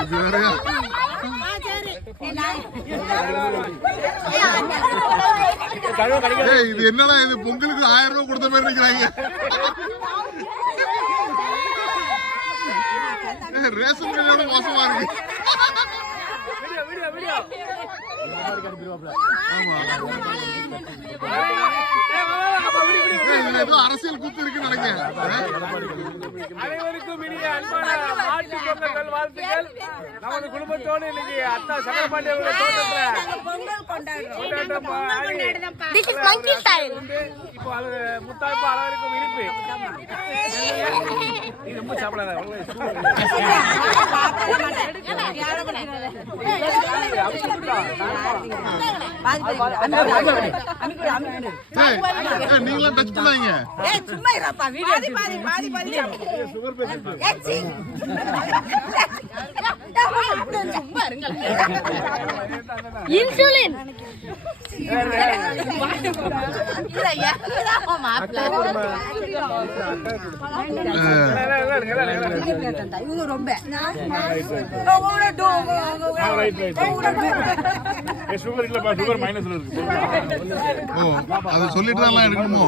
இது வேறயா ஏய் இது என்னடா இது பொங்கலுக்கு ஆயிரம் ரூபாய் கொடுத்த மாதிரி நிக்கிறாங்க ஏய், ரேஷன் கடையோட மோசமா இருக்கு அரசியல் கூத்து இருக்குன்னு நினைக்கிறேன் வாழ்த்துக்கள் நமது குடும்பத்தோடு இன்னைக்கு அத்தா கொண்டாட்டம்? ஆடி This is monkey style. வந்து இப்போ அது முத்தாய்ப்பு அனைவருக்கும் இனிப்பு நீ ரொம்ப சாப்பிடாத அவ்வளவு சூடு. ஏய், ஏய், நீங்களாம் டச் பண்ணாங்க Insulin. சுகர் இல்லப்பா சுகர் மைனஸ்ல இருக்கு. ஓ அதை சொல்லிட்டு தான் எடுக்கணுமோ